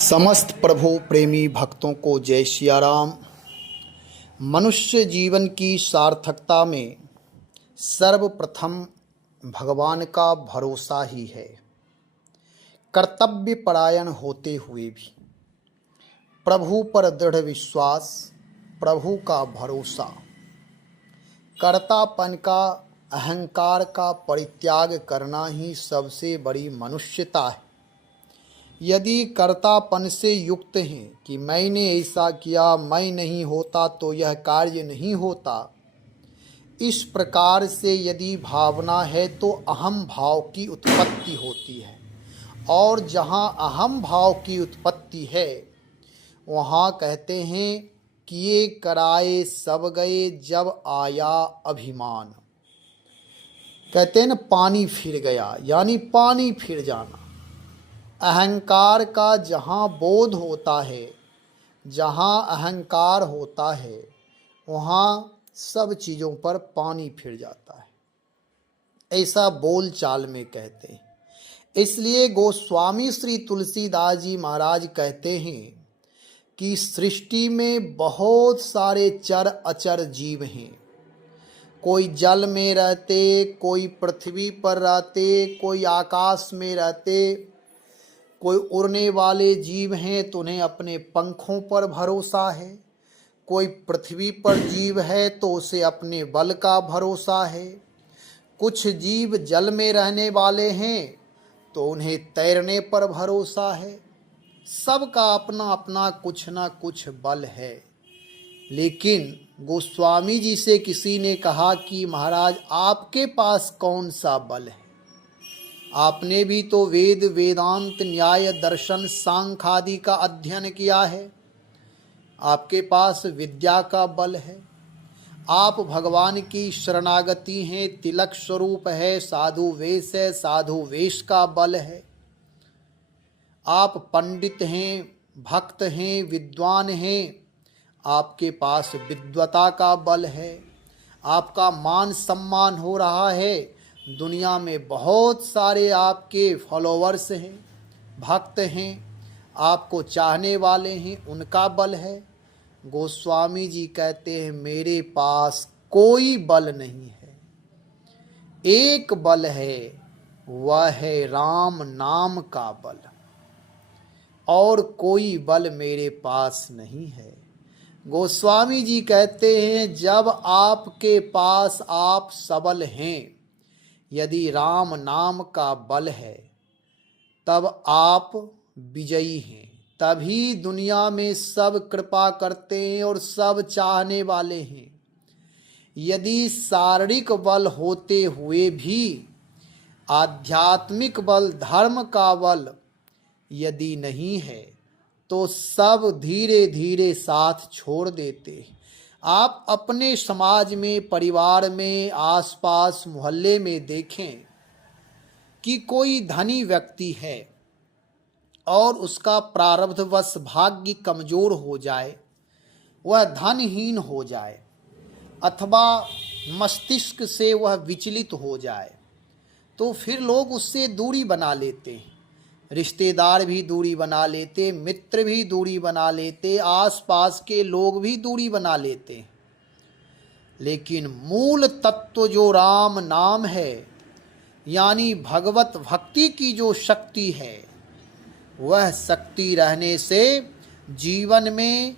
समस्त प्रभु प्रेमी भक्तों को जय सिया राम। मनुष्य जीवन की सार्थकता में सर्वप्रथम भगवान का भरोसा ही है। कर्तव्य परायण होते हुए भी प्रभु पर दृढ़ विश्वास, प्रभु का भरोसा, कर्तापन का, अहंकार का परित्याग करना ही सबसे बड़ी मनुष्यता है। यदि कर्तापन से युक्त हैं कि मैंने ऐसा किया, मैं नहीं होता तो यह कार्य नहीं होता, इस प्रकार से यदि भावना है तो अहम भाव की उत्पत्ति होती है। और जहाँ अहम भाव की उत्पत्ति है वहाँ कहते हैं किए कराए सब गए जब आया अभिमान। कहते हैं न, पानी फिर गया, यानी पानी फिर जाना। अहंकार का जहाँ बोध होता है, जहाँ अहंकार होता है, वहाँ सब चीज़ों पर पानी फिर जाता है, ऐसा बोल चाल में कहते हैं। इसलिए गोस्वामी श्री तुलसीदास जी महाराज कहते हैं कि सृष्टि में बहुत सारे चर अचर जीव हैं। कोई जल में रहते, कोई पृथ्वी पर रहते, कोई आकाश में रहते, कोई उड़ने वाले जीव हैं तो उन्हें अपने पंखों पर भरोसा है, कोई पृथ्वी पर जीव है तो उसे अपने बल का भरोसा है, कुछ जीव जल में रहने वाले हैं तो उन्हें तैरने पर भरोसा है। सबका अपना अपना कुछ ना कुछ बल है। लेकिन गोस्वामी जी से किसी ने कहा कि महाराज आपके पास कौन सा बल है? आपने भी तो वेद, वेदांत, न्याय, दर्शन, सांख्य आदि का अध्ययन किया है, आपके पास विद्या का बल है, आप भगवान की शरणागति हैं, तिलक स्वरूप है, साधु वेश है, साधु वेश का बल है, आप पंडित हैं, भक्त हैं, विद्वान हैं, आपके पास विद्वता का बल है, आपका मान सम्मान हो रहा है, दुनिया में बहुत सारे आपके फॉलोअर्स हैं, भक्त हैं, आपको चाहने वाले हैं, उनका बल है। गोस्वामी जी कहते हैं मेरे पास कोई बल नहीं है, एक बल है, वह है राम नाम का बल, और कोई बल मेरे पास नहीं है। गोस्वामी जी कहते हैं जब आपके पास आप सबल हैं, यदि राम नाम का बल है, तब आप विजयी हैं। तभी दुनिया में सब कृपा करते हैं और सब चाहने वाले हैं। यदि शारीरिक बल होते हुए भी आध्यात्मिक बल, धर्म का बल यदि नहीं है तो सब धीरे धीरे साथ छोड़ देते हैं। आप अपने समाज में, परिवार में, आसपास मोहल्ले में देखें कि कोई धनी व्यक्ति है और उसका प्रारब्धवश भाग्य कमजोर हो जाए, वह धनहीन हो जाए अथवा मस्तिष्क से वह विचलित हो जाए, तो फिर लोग उससे दूरी बना लेते हैं। रिश्तेदार भी दूरी बना लेते, मित्र भी दूरी बना लेते, आसपास के लोग भी दूरी बना लेते हैं। लेकिन मूल तत्व जो राम नाम है, यानी भगवत भक्ति की जो शक्ति है, वह शक्ति रहने से जीवन में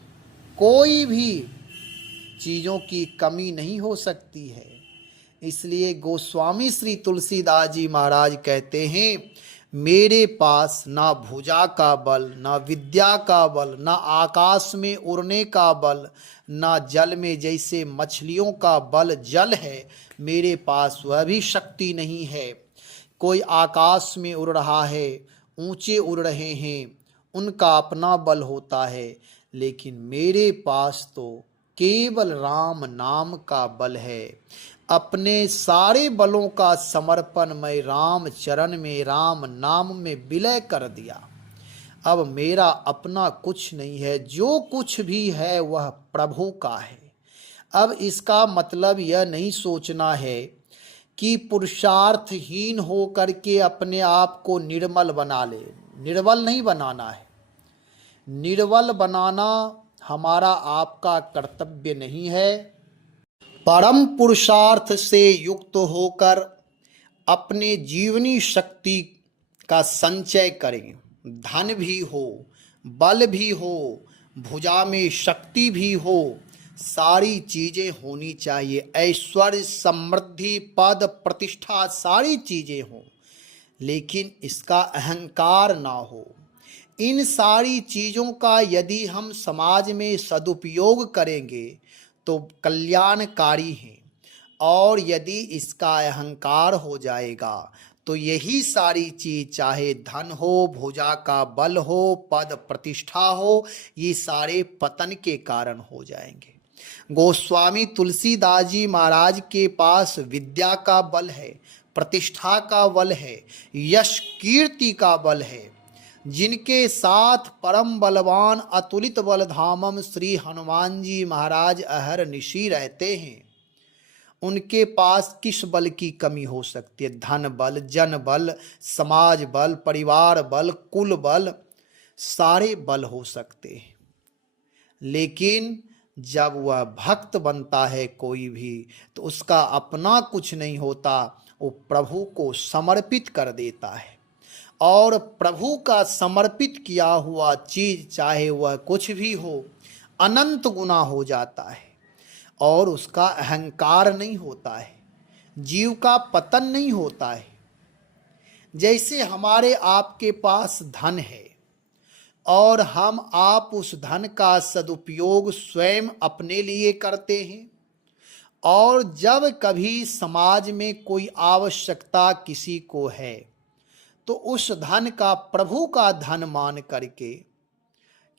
कोई भी चीज़ों की कमी नहीं हो सकती है। इसलिए गोस्वामी श्री तुलसीदास जी महाराज कहते हैं मेरे पास ना भुजा का बल, ना विद्या का बल, ना आकाश में उड़ने का बल, ना जल में जैसे मछलियों का बल जल है, मेरे पास वह भी शक्ति नहीं है। कोई आकाश में उड़ रहा है, ऊंचे उड़ रहे हैं, उनका अपना बल होता है, लेकिन मेरे पास तो केवल राम नाम का बल है। अपने सारे बलों का समर्पण मैं राम चरण में, राम नाम में विलय कर दिया। अब मेरा अपना कुछ नहीं है, जो कुछ भी है वह प्रभु का है। अब इसका मतलब यह नहीं सोचना है कि पुरुषार्थहीन हो करके अपने आप को निर्मल बना ले, निर्बल नहीं बनाना है। निर्बल बनाना हमारा आपका कर्तव्य नहीं है। परम पुरुषार्थ से युक्त होकर अपने जीवनी शक्ति का संचय करें। धन भी हो, बल भी हो, भुजा में शक्ति भी हो, सारी चीजें होनी चाहिए। ऐश्वर्य, समृद्धि, पद, प्रतिष्ठा, सारी चीजें हों, लेकिन इसका अहंकार ना हो। इन सारी चीज़ों का यदि हम समाज में सदुपयोग करेंगे तो कल्याणकारी हैं, और यदि इसका अहंकार हो जाएगा तो यही सारी चीज, चाहे धन हो, भुजा का बल हो, पद प्रतिष्ठा हो, ये सारे पतन के कारण हो जाएंगे। गोस्वामी तुलसीदास जी महाराज के पास विद्या का बल है, प्रतिष्ठा का बल है, यश कीर्ति का बल है, जिनके साथ परम बलवान अतुलित बल धामम श्री हनुमान जी महाराज अहर निशी रहते हैं। उनके पास किस बल की कमी हो सकती है? धन बल, जन बल, समाज बल, परिवार बल, कुल बल, सारे बल हो सकते हैं। लेकिन जब वह भक्त बनता है कोई भी, तो उसका अपना कुछ नहीं होता, वो प्रभु को समर्पित कर देता है, और प्रभु का समर्पित किया हुआ चीज चाहे वह कुछ भी हो, अनंत गुना हो जाता है, और उसका अहंकार नहीं होता है, जीव का पतन नहीं होता है। जैसे हमारे आपके पास धन है और हम आप उस धन का सदुपयोग स्वयं अपने लिए करते हैं, और जब कभी समाज में कोई आवश्यकता किसी को है तो उस धन का प्रभु का धन मान करके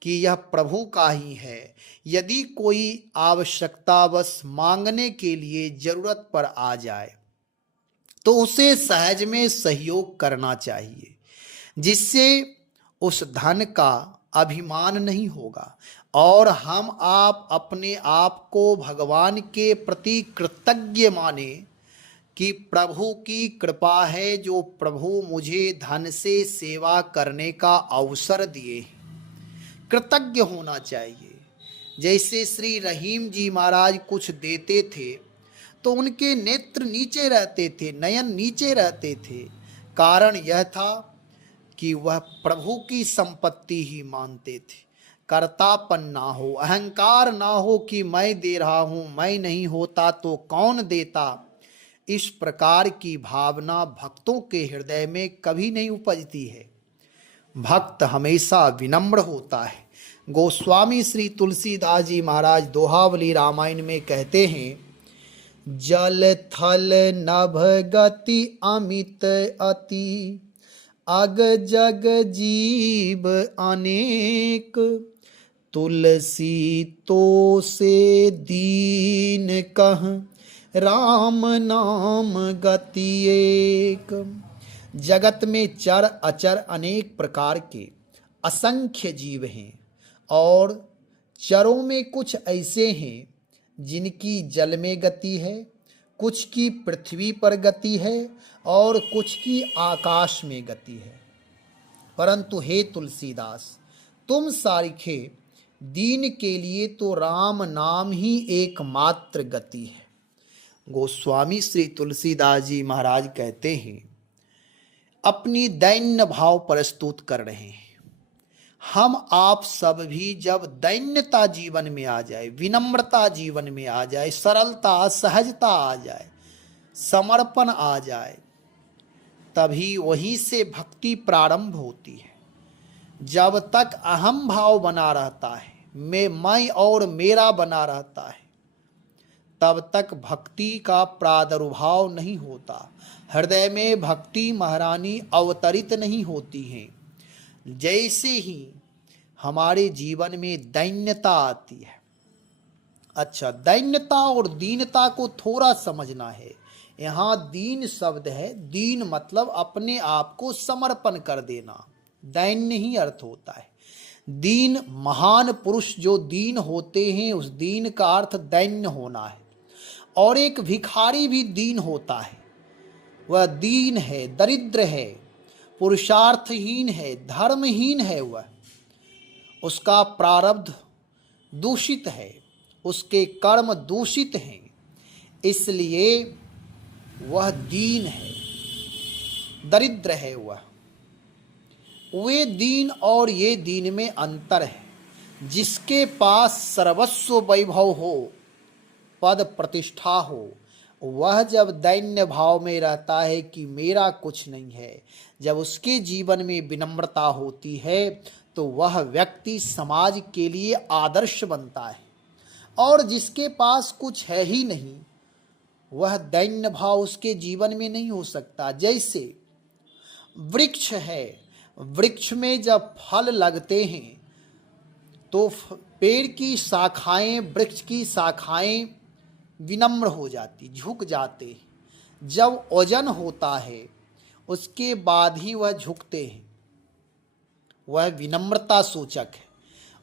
कि यह प्रभु का ही है, यदि कोई आवश्यकतावश मांगने के लिए जरूरत पर आ जाए तो उसे सहज में सहयोग करना चाहिए, जिससे उस धन का अभिमान नहीं होगा, और हम आप अपने आप को भगवान के प्रति कृतज्ञ माने कि प्रभु की कृपा है जो प्रभु मुझे धन से सेवा करने का अवसर दिए। कृतज्ञ होना चाहिए। जैसे श्री रहीम जी महाराज कुछ देते थे तो उनके नेत्र नीचे रहते थे, नयन नीचे रहते थे। कारण यह था कि वह प्रभु की संपत्ति ही मानते थे। कर्तापन ना हो, अहंकार ना हो कि मैं दे रहा हूँ, मैं नहीं होता तो कौन देता। इस प्रकार की भावना भक्तों के हृदय में कभी नहीं उपजती है। भक्त हमेशा विनम्र होता है। गोस्वामी श्री तुलसीदास जी महाराज दोहावली रामायण में कहते हैं, जल थल नभ गति अमित अति, अग जग जीव अनेक, तुलसी तो से दीन कह, राम नाम गति एक। जगत में चर अचर अनेक प्रकार के असंख्य जीव हैं, और चरों में कुछ ऐसे हैं जिनकी जल में गति है, कुछ की पृथ्वी पर गति है, और कुछ की आकाश में गति है। परंतु हे तुलसीदास, तुम सारिखे दीन के लिए तो राम नाम ही एकमात्र गति है। गोस्वामी श्री तुलसीदास जी महाराज कहते हैं, अपनी दैन्य भाव प्रस्तुत कर रहे हैं। हम आप सब भी जब दैन्यता जीवन में आ जाए, विनम्रता जीवन में आ जाए, सरलता सहजता आ जाए, समर्पण आ जाए, तभी वहीं से भक्ति प्रारंभ होती है। जब तक अहम भाव बना रहता है, मैं और मेरा बना रहता है, तब तक भक्ति का प्रादुर्भाव नहीं होता। हृदय में भक्ति महारानी अवतरित नहीं होती हैं। जैसे ही हमारे जीवन में दैन्यता आती है, अच्छा, दैन्यता और दीनता को थोड़ा समझना है। यहाँ दीन शब्द है, दीन मतलब अपने आप को समर्पण कर देना, दैन्य ही अर्थ होता है। दीन महान पुरुष जो दीन होते हैं, उस दीन का अर्थ दैन्य होना है। और एक भिखारी भी दीन होता है, वह दीन है, दरिद्र है, पुरुषार्थहीन है, धर्महीन है। वह उसका प्रारब्ध दूषित है, उसके कर्म दूषित हैं, इसलिए वह दीन है, दरिद्र है। वे दीन और ये दीन में अंतर है। जिसके पास सर्वस्व वैभव हो, पद प्रतिष्ठा हो, वह जब दैन्य भाव में रहता है कि मेरा कुछ नहीं है, जब उसके जीवन में विनम्रता होती है, तो वह व्यक्ति समाज के लिए आदर्श बनता है। और जिसके पास कुछ है ही नहीं, वह दैन्य भाव उसके जीवन में नहीं हो सकता। जैसे वृक्ष है, वृक्ष में जब फल लगते हैं तो पेड़ की शाखाएं, वृक्ष की शाखाएं विनम्र हो जाती, झुक जाते हैं। जब ओजन होता है उसके बाद ही वह झुकते हैं, वह विनम्रता सूचक है।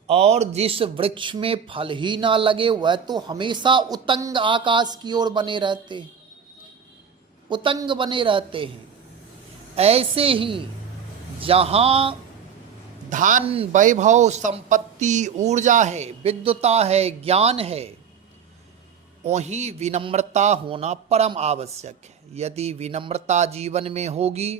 और जिस वृक्ष में फल ही ना लगे, वह तो हमेशा उतंग आकाश की ओर बने रहते हैं, उतंग बने रहते हैं। ऐसे ही जहाँ धन, वैभव, संपत्ति, ऊर्जा है, विद्वता है, ज्ञान है, वहीं विनम्रता होना परम आवश्यक है। यदि विनम्रता जीवन में होगी,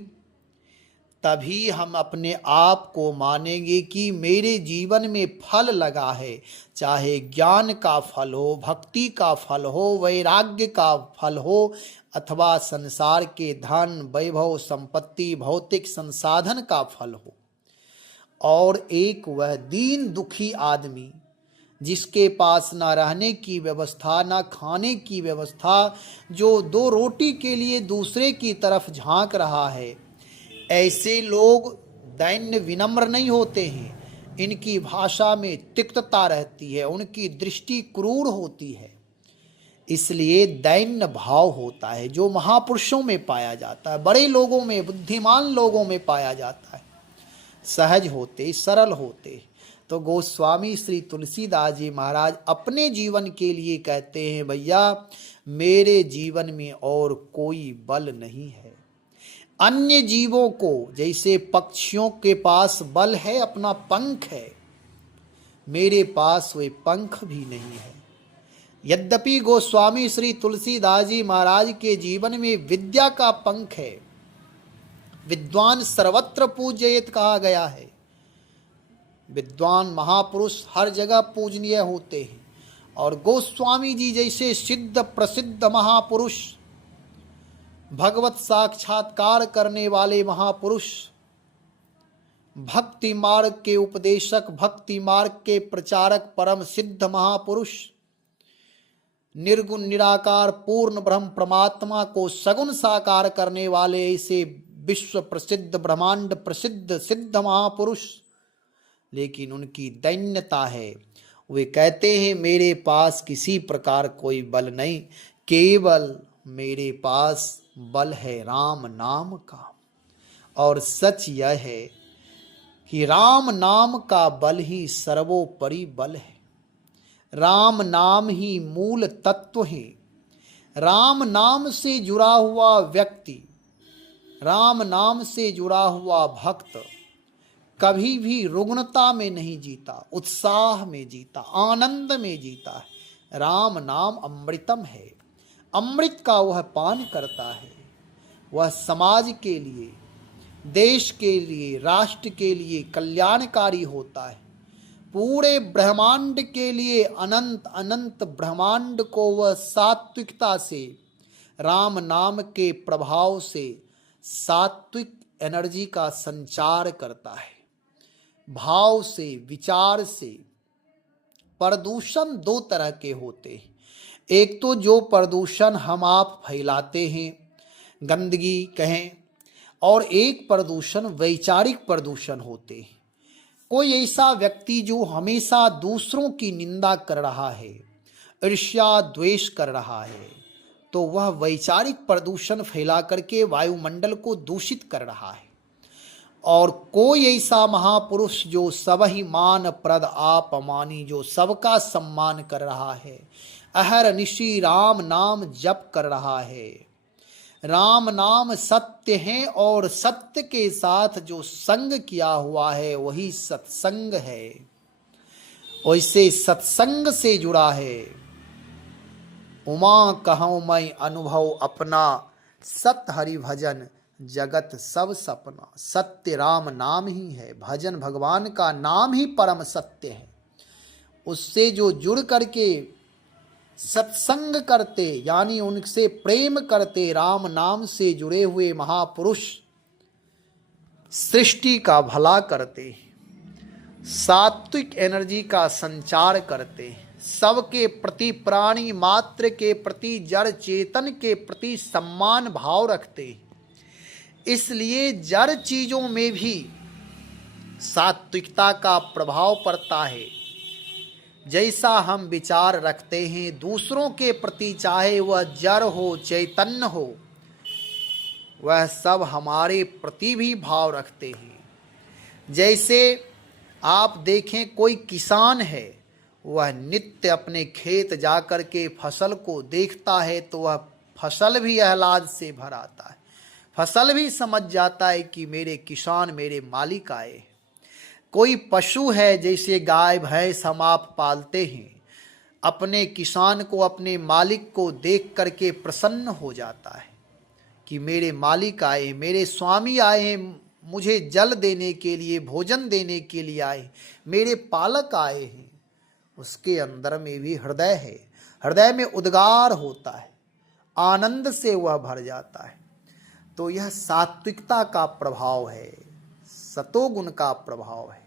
तभी हम अपने आप को मानेंगे कि मेरे जीवन में फल लगा है। चाहे ज्ञान का फल हो, भक्ति का फल हो, वैराग्य का फल हो, अथवा संसार के धन, वैभव, संपत्ति, भौतिक संसाधन का फल हो। और एक वह दीन दुखी आदमी जिसके पास ना रहने की व्यवस्था, ना खाने की व्यवस्था, जो दो रोटी के लिए दूसरे की तरफ झांक रहा है, ऐसे लोग दैन्य विनम्र नहीं होते हैं। इनकी भाषा में तिक्तता रहती है, उनकी दृष्टि क्रूर होती है। इसलिए दैन्य भाव होता है जो महापुरुषों में पाया जाता है, बड़े लोगों में, बुद्धिमान लोगों में पाया जाता है। सहज होते, सरल होते। तो गोस्वामी श्री तुलसीदास जी महाराज अपने जीवन के लिए कहते हैं, भैया मेरे जीवन में और कोई बल नहीं है। अन्य जीवों को, जैसे पक्षियों के पास बल है, अपना पंख है, मेरे पास वे पंख भी नहीं है। यद्यपि गोस्वामी श्री तुलसीदास जी महाराज के जीवन में विद्या का पंख है, विद्वान सर्वत्र पूज्येत कहा गया है। विद्वान महापुरुष हर जगह पूजनीय होते हैं। और गोस्वामी जी जैसे सिद्ध प्रसिद्ध महापुरुष, भगवत साक्षात्कार करने वाले महापुरुष, भक्ति मार्ग के उपदेशक, भक्ति मार्ग के प्रचारक, परम सिद्ध महापुरुष, निर्गुण निराकार पूर्ण ब्रह्म परमात्मा को सगुण साकार करने वाले ऐसे विश्व प्रसिद्ध, ब्रह्मांड प्रसिद्ध सिद्ध महापुरुष, लेकिन उनकी दैन्यता है। वे कहते हैं मेरे पास किसी प्रकार कोई बल नहीं, केवल मेरे पास बल है राम नाम का। और सच यह है कि राम नाम का बल ही सर्वोपरि बल है। राम नाम ही मूल तत्व है। राम नाम से जुड़ा हुआ व्यक्ति, राम नाम से जुड़ा हुआ भक्त कभी भी रुग्णता में नहीं जीता, उत्साह में जीता, आनंद में जीता है। राम नाम अमृतम है। अमृत का वह पान करता है। वह समाज के लिए, देश के लिए, राष्ट्र के लिए कल्याणकारी होता है। पूरे ब्रह्मांड के लिए, अनंत अनंत ब्रह्मांड को वह सात्विकता से, राम नाम के प्रभाव से सात्विक एनर्जी का संचार करता है। भाव से, विचार से। प्रदूषण दो तरह के होते हैं। एक तो जो प्रदूषण हम आप फैलाते हैं, गंदगी कहें, और एक प्रदूषण वैचारिक प्रदूषण होते हैं। कोई ऐसा व्यक्ति जो हमेशा दूसरों की निंदा कर रहा है, ईर्ष्या द्वेष कर रहा है, तो वह वैचारिक प्रदूषण फैला करके वायुमंडल को दूषित कर रहा है। और कोई ऐसा महापुरुष जो सब ही मान प्रद आपमानी, जो सबका सम्मान कर रहा है, अहरनिशि राम नाम जप कर रहा है। राम नाम सत्य है और सत्य के साथ जो संग किया हुआ है वही सत्संग है। वैसे सत्संग से जुड़ा है। उमा कहूँ मैं अनुभव अपना, सत हरि भजन जगत सब सपना। सत्य राम नाम ही है, भजन भगवान का नाम ही परम सत्य है। उससे जो जुड़ करके सत्संग करते, यानी उनसे प्रेम करते, राम नाम से जुड़े हुए महापुरुष सृष्टि का भला करते, सात्विक एनर्जी का संचार करते, सबके प्रति, प्राणी मात्र के प्रति, जड़ चेतन के प्रति सम्मान भाव रखते। इसलिए जड़ चीजों में भी सात्विकता का प्रभाव पड़ता है। जैसा हम विचार रखते हैं दूसरों के प्रति, चाहे वह जड़ हो चैतन्य हो, वह सब हमारे प्रति भी भाव रखते हैं। जैसे आप देखें कोई किसान है, वह नित्य अपने खेत जाकर के फसल को देखता है तो वह फसल भी आह्लाद से भर आता है, फसल भी समझ जाता है कि मेरे किसान मेरे मालिक आए। कोई पशु है, जैसे गाय भैंस हम आप पालते हैं, अपने किसान को, अपने मालिक को देख करके प्रसन्न हो जाता है कि मेरे मालिक आए, मेरे स्वामी आए हैं, मुझे जल देने के लिए, भोजन देने के लिए आए, मेरे पालक आए हैं। उसके अंदर में भी हृदय है, हृदय में उद्गार होता है, आनंद से वह भर जाता है। तो यह सात्विकता का प्रभाव है, सतोगुण का प्रभाव है।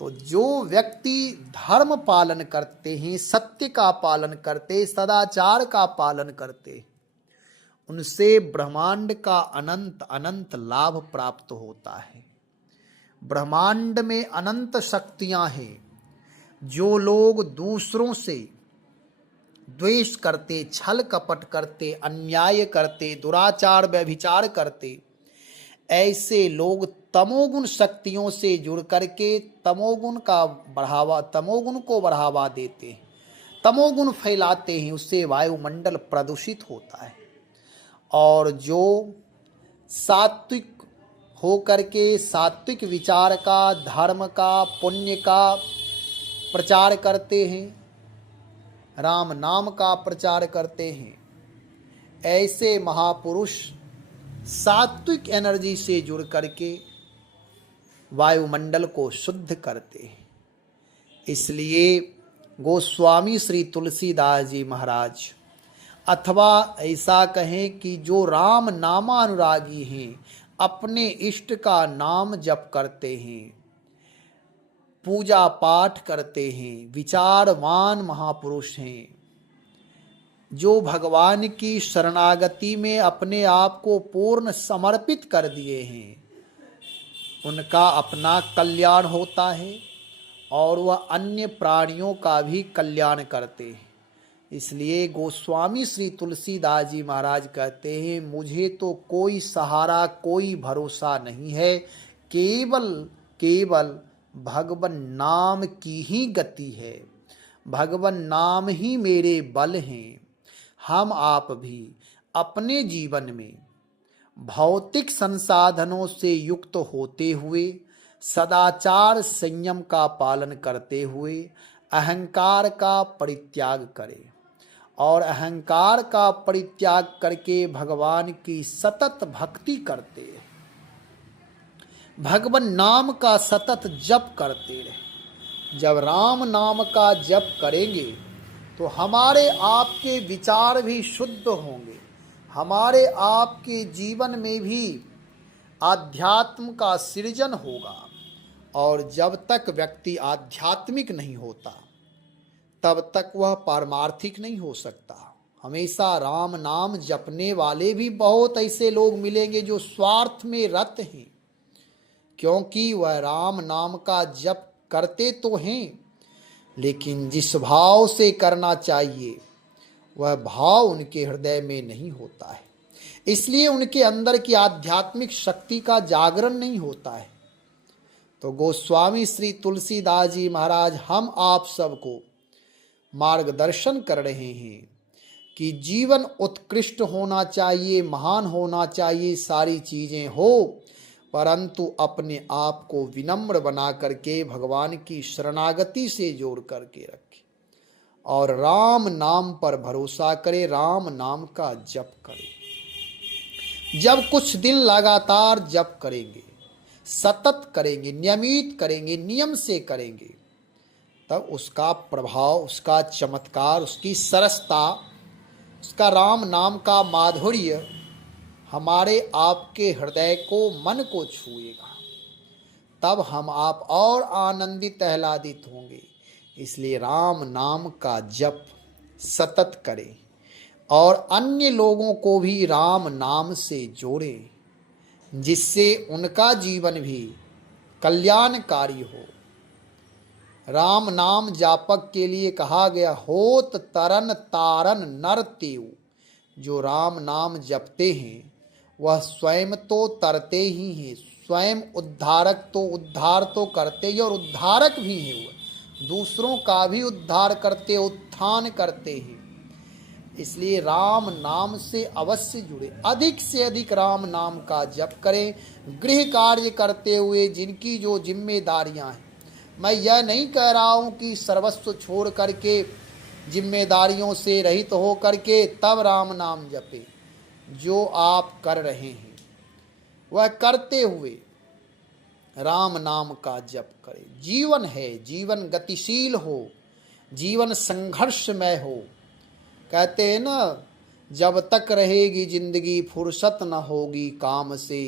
तो जो व्यक्ति धर्म पालन करते हैं, सत्य का पालन करते, सदाचार का पालन करते, उनसे ब्रह्मांड का अनंत अनंत लाभ प्राप्त होता है। ब्रह्मांड में अनंत शक्तियां हैं। जो लोग दूसरों से द्वेष करते, छल कपट करते, अन्याय करते, दुराचार व्यभिचार करते, ऐसे लोग तमोगुण शक्तियों से जुड़ करके तमोगुण को बढ़ावा देते हैं, तमोगुण फैलाते हैं, उससे वायुमंडल प्रदूषित होता है। और जो सात्विक हो करके सात्विक विचार का, धर्म का, पुण्य का प्रचार करते हैं, राम नाम का प्रचार करते हैं, ऐसे महापुरुष सात्विक एनर्जी से जुड़ करके वायुमंडल को शुद्ध करते हैं। इसलिए गोस्वामी श्री तुलसीदास जी महाराज, अथवा ऐसा कहें कि जो राम नामानुरागी हैं, अपने इष्ट का नाम जप करते हैं, पूजा पाठ करते हैं, विचारवान महापुरुष हैं, जो भगवान की शरणागति में अपने आप को पूर्ण समर्पित कर दिए हैं, उनका अपना कल्याण होता है और वह अन्य प्राणियों का भी कल्याण करते हैं। इसलिए गोस्वामी श्री तुलसीदास जी महाराज कहते हैं, मुझे तो कोई सहारा, कोई भरोसा नहीं है, केवल केवल भगवान नाम की ही गति है, भगवान नाम ही मेरे बल हैं। हम आप भी अपने जीवन में भौतिक संसाधनों से युक्त होते हुए, सदाचार संयम का पालन करते हुए अहंकार का परित्याग करें, और अहंकार का परित्याग करके भगवान की सतत भक्ति करते हैं, भगवान नाम का सतत जप करते रहे। जब राम नाम का जप करेंगे तो हमारे आपके विचार भी शुद्ध होंगे, हमारे आपके जीवन में भी आध्यात्म का सृजन होगा। और जब तक व्यक्ति आध्यात्मिक नहीं होता, तब तक वह पारमार्थिक नहीं हो सकता। हमेशा राम नाम जपने वाले भी बहुत ऐसे लोग मिलेंगे जो स्वार्थ में रत हैं, क्योंकि वह राम नाम का जप करते तो हैं, लेकिन जिस भाव से करना चाहिए वह भाव उनके हृदय में नहीं होता है। इसलिए उनके अंदर की आध्यात्मिक शक्ति का जागरण नहीं होता है। तो गोस्वामी श्री तुलसीदास जी महाराज हम आप सबको मार्गदर्शन कर रहे हैं कि जीवन उत्कृष्ट होना चाहिए, महान होना चाहिए, सारी चीजें हो, परंतु अपने आप को विनम्र बना करके भगवान की शरणागति से जोड़ करके रखे और राम नाम पर भरोसा करे, राम नाम का जप करे। जब कुछ दिन लगातार जप करेंगे, सतत करेंगे, नियमित करेंगे, नियम से करेंगे, तब उसका प्रभाव, उसका चमत्कार, उसकी सरसता, उसका राम नाम का माधुर्य हमारे आपके हृदय को, मन को छुएगा। तब हम आप और आनंदित आह्लादित होंगे। इसलिए राम नाम का जप सतत करें और अन्य लोगों को भी राम नाम से जोड़ें, जिससे उनका जीवन भी कल्याणकारी हो। राम नाम जापक के लिए कहा गया, होत तरन तारन नर तेऊ। जो राम नाम जपते हैं वह स्वयं तो तरते ही हैं, स्वयं उद्धारक तो उद्धार तो करते ही और उद्धारक भी हैं, वह दूसरों का भी उद्धार करते, उत्थान करते हैं। इसलिए राम नाम से अवश्य जुड़े, अधिक से अधिक राम नाम का जप करें। गृह कार्य करते हुए जिनकी जो जिम्मेदारियां हैं, मैं यह नहीं कह रहा हूं कि सर्वस्व छोड़ करके, जिम्मेदारियों से रहित हो करके तब राम नाम जपे। जो आप कर रहे हैं वह करते हुए राम नाम का जप करें। जीवन है, जीवन गतिशील हो, जीवन संघर्षमय हो। कहते हैं ना, जब तक रहेगी जिंदगी फुर्सत न होगी काम से,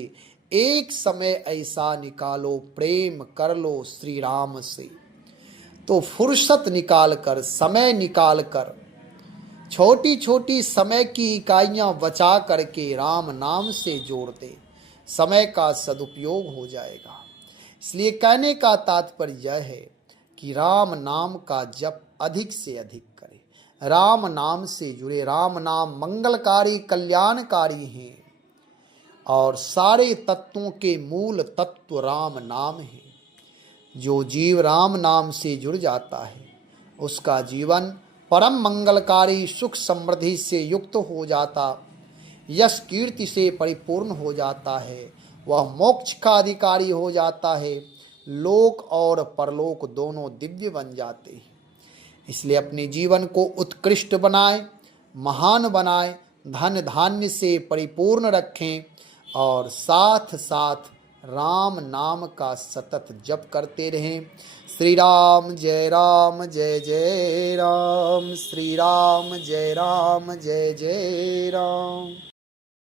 एक समय ऐसा निकालो प्रेम कर लो श्री राम से। तो फुर्सत निकाल कर, समय निकाल कर, छोटी छोटी समय की इकाइयां बचा करके राम नाम से जोड़ते, समय का सदुपयोग हो जाएगा। इसलिए कहने का तात्पर्य यह है कि राम नाम का जप अधिक से अधिक करें, राम नाम से जुड़े। राम नाम मंगलकारी, कल्याणकारी हैं और सारे तत्वों के मूल तत्व राम नाम है। जो जीव राम नाम से जुड़ जाता है उसका जीवन परम मंगलकारी, सुख समृद्धि से युक्त हो जाता, यश कीर्ति से परिपूर्ण हो जाता है। वह मोक्ष का अधिकारी हो जाता है, लोक और परलोक दोनों दिव्य बन जाते हैं। इसलिए अपने जीवन को उत्कृष्ट बनाएं, महान बनाएं, धन धान्य से परिपूर्ण रखें और साथ साथ राम नाम का सतत जप करते रहें। श्री राम जय जय राम, श्री राम जय जय राम।